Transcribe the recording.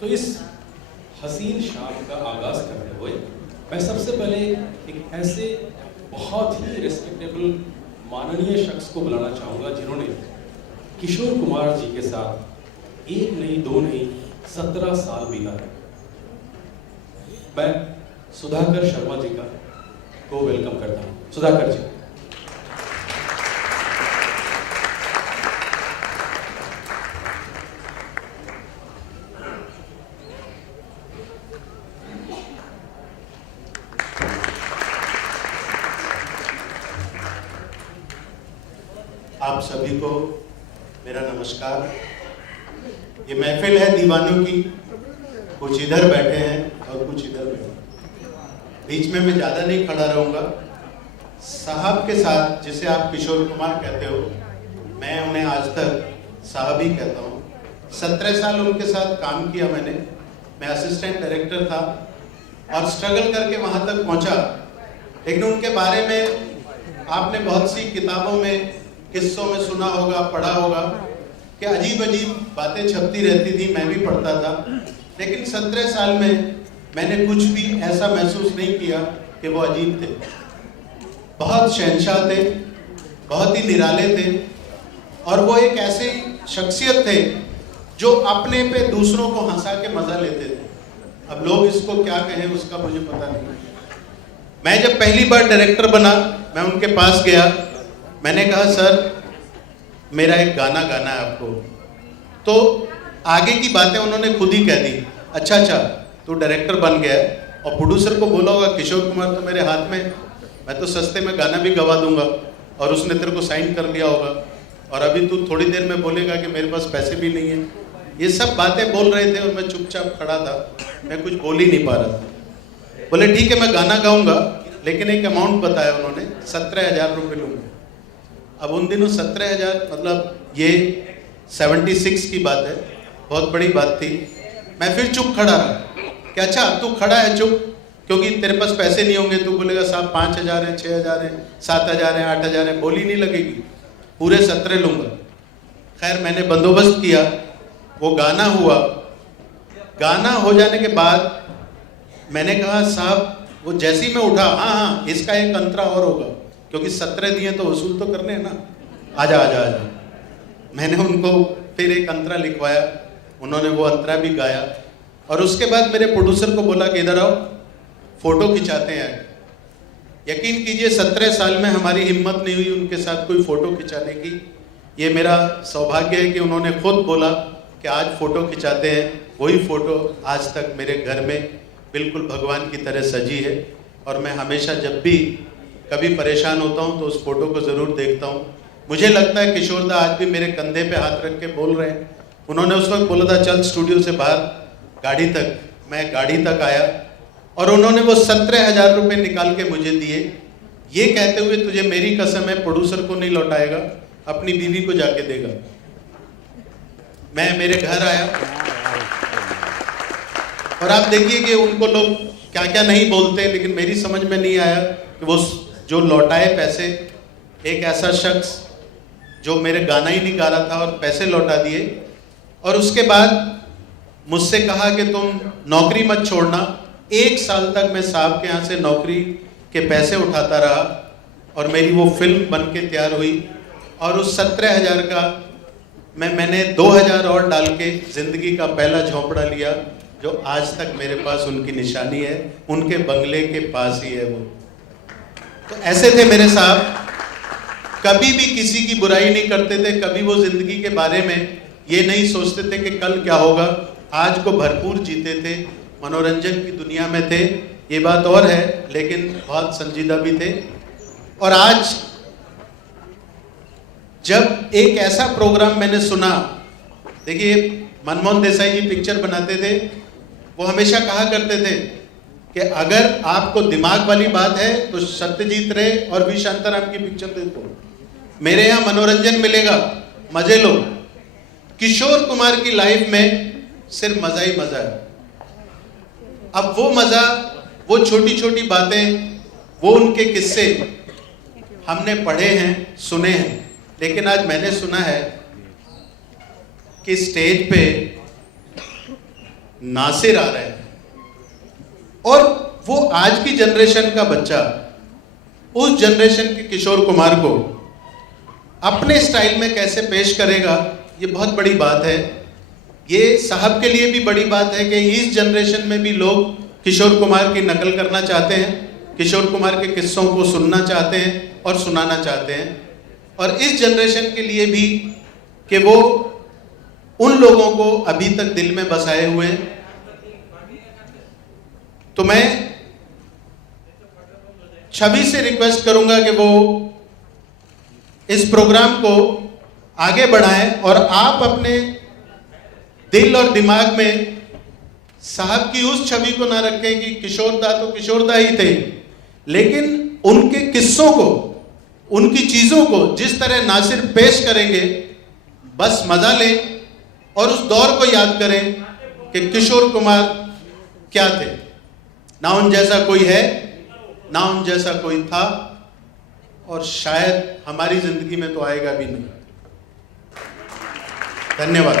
तो इस हसीन शाम का आगाज करते हुए मैं सबसे पहले एक ऐसे बहुत ही रिस्पेक्टेबल माननीय शख्स को बुलाना चाहूँगा जिन्होंने किशोर कुमार जी के साथ एक नहीं दो नहीं 17 साल बीता है। मैं सुधाकर शर्मा जी को वेलकम करता हूँ। सुधाकर जी। आप सभी को मेरा नमस्कार। ये महफिल है दीवानों की, कुछ इधर बैठे हैं और कुछ इधर बैठे हैं। बीच में मैं ज़्यादा नहीं खड़ा रहूँगा। साहब के साथ, जिसे आप किशोर कुमार कहते हो, मैं उन्हें आज तक साहब ही कहता हूँ। 17 साल उनके साथ काम किया मैंने। मैं असिस्टेंट डायरेक्टर था और स्ट्रगल करके वहाँ तक पहुँचा। लेकिन उनके बारे में आपने बहुत सी किताबों में, किस्सों में सुना होगा, पढ़ा होगा कि अजीब अजीब बातें छपती रहती थी, मैं भी पढ़ता था। लेकिन 17 साल में मैंने कुछ भी ऐसा महसूस नहीं किया कि वो अजीब थे। बहुत शहंशाह थे, बहुत ही निराले थे और वो एक ऐसे शख्सियत थे जो अपने पे दूसरों को हंसा के मजा लेते थे। अब लोग इसको क्या कहें उसका मुझे पता नहीं। मैं जब पहली बार डायरेक्टर बना, मैं उनके पास गया। मैंने कहा सर मेरा एक गाना गाना है आपको। तो आगे की बातें उन्होंने खुद ही कह दी। अच्छा तू डायरेक्टर बन गया है और प्रोड्यूसर को बोला होगा किशोर कुमार तो मेरे हाथ में, मैं तो सस्ते में गाना भी गवा दूंगा और उसने तेरे को साइन कर लिया होगा और अभी तू थोड़ी देर में बोलेगा कि मेरे पास पैसे भी नहीं है। ये सब बातें बोल रहे थे और मैं चुपचाप खड़ा था, मैं कुछ बोल ही नहीं पा रहा था। बोले ठीक है मैं गाना गाऊंगा, लेकिन एक अमाउंट बताया उन्होंने, 17,000 रुपये लूँगा। अब उन दिनों 17,000 मतलब ये 76 की बात है, बहुत बड़ी बात थी। मैं फिर चुप खड़ा रहा कि अच्छा तू खड़ा है चुप, क्योंकि तेरे पास पैसे नहीं होंगे। तू बोलेगा साहब 5,000 है, 6,000 है, 7,000 है, 8,000 है, बोली नहीं लगेगी, पूरे 17 लूँगा। खैर मैंने बंदोबस्त किया, वो गाना हुआ। गाना हो जाने के बाद मैंने कहा साहब, वो जैसे ही मैं उठा, हाँ इसका एक अंतरा और होगा, क्योंकि 17 दिए तो वसूल तो करने हैं ना, आजा आजा आजा। मैंने उनको फिर एक अंतरा लिखवाया, उन्होंने वो अंतरा भी गाया और उसके बाद मेरे प्रोड्यूसर को बोला कि इधर आओ फोटो खिंचाते हैं। यकीन कीजिए 17 साल में हमारी हिम्मत नहीं हुई उनके साथ कोई फोटो खिंचाने की। ये मेरा सौभाग्य है कि उन्होंने खुद बोला कि आज फोटो खिंचाते हैं। वही फोटो आज तक मेरे घर में बिल्कुल भगवान की तरह सजी है और मैं हमेशा जब भी कभी परेशान होता हूँ तो उस फोटो को ज़रूर देखता हूँ। मुझे लगता है किशोरदा आज भी मेरे कंधे पे हाथ रख के बोल रहे हैं। उन्होंने उस वक्त बोला था चल स्टूडियो से बाहर गाड़ी तक, मैं गाड़ी तक आया और उन्होंने वो 17,000 रुपये निकाल के मुझे दिए, ये कहते हुए तुझे मेरी कसम है प्रोड्यूसर को नहीं लौटाएगा, अपनी बीवी को जाके देगा। मैं मेरे घर आया और आप देखिए कि उनको लोग क्या क्या नहीं बोलते, लेकिन मेरी समझ में नहीं आया कि वो जो लौटाए पैसे, एक ऐसा शख्स जो मेरे गाना ही नहीं गा रहा था और पैसे लौटा दिए और उसके बाद मुझसे कहा कि तुम नौकरी मत छोड़ना। 1 साल तक मैं साहब के यहाँ से नौकरी के पैसे उठाता रहा और मेरी वो फिल्म बन के तैयार हुई और उस 17,000 का मैंने 2,000 और डाल के ज़िंदगी का पहला झोंपड़ा लिया, जो आज तक मेरे पास उनकी निशानी है, उनके बंगले के पास ही है वो। तो ऐसे थे मेरे साहब, कभी भी किसी की बुराई नहीं करते थे, कभी वो ज़िंदगी के बारे में ये नहीं सोचते थे कि कल क्या होगा। आज को भरपूर जीते थे, मनोरंजन की दुनिया में थे, ये बात और है, लेकिन बहुत संजीदा भी थे। और आज जब एक ऐसा प्रोग्राम मैंने सुना, देखिए मनमोहन देसाई जी पिक्चर बनाते थे, वो हमेशा कहा करते थे कि अगर आपको दिमाग वाली बात है तो सत्यजीत रे और वी शांताराम की पिक्चर देखो, मेरे यहाँ मनोरंजन मिलेगा, मजे लो। किशोर कुमार की लाइफ में सिर्फ मजा ही मजा है। अब वो मजा, वो छोटी छोटी बातें, वो उनके किस्से हमने पढ़े हैं, सुने हैं, लेकिन आज मैंने सुना है कि स्टेज पे नासिर आ रहे हैं, और वो आज की जनरेशन का बच्चा उस जनरेशन के किशोर कुमार को अपने स्टाइल में कैसे पेश करेगा, ये बहुत बड़ी बात है। ये साहब के लिए भी बड़ी बात है कि इस जनरेशन में भी लोग किशोर कुमार की नकल करना चाहते हैं, किशोर कुमार के किस्सों को सुनना चाहते हैं और सुनाना चाहते हैं। और इस जनरेशन के लिए भी कि वो उन लोगों को अभी तक दिल में बसाए हुए हैं। तो मैं छवि से रिक्वेस्ट करूंगा कि वो इस प्रोग्राम को आगे बढ़ाएं, और आप अपने दिल और दिमाग में साहब की उस छवि को ना रखें कि किशोरदा तो किशोरदा ही थे, लेकिन उनके किस्सों को, उनकी चीज़ों को जिस तरह नासिर पेश करेंगे, बस मज़ा लें और उस दौर को याद करें कि किशोर कुमार क्या थे। ना उन जैसा कोई है, ना उन जैसा कोई था, और शायद हमारी जिंदगी में तो आएगा भी नहीं। धन्यवाद।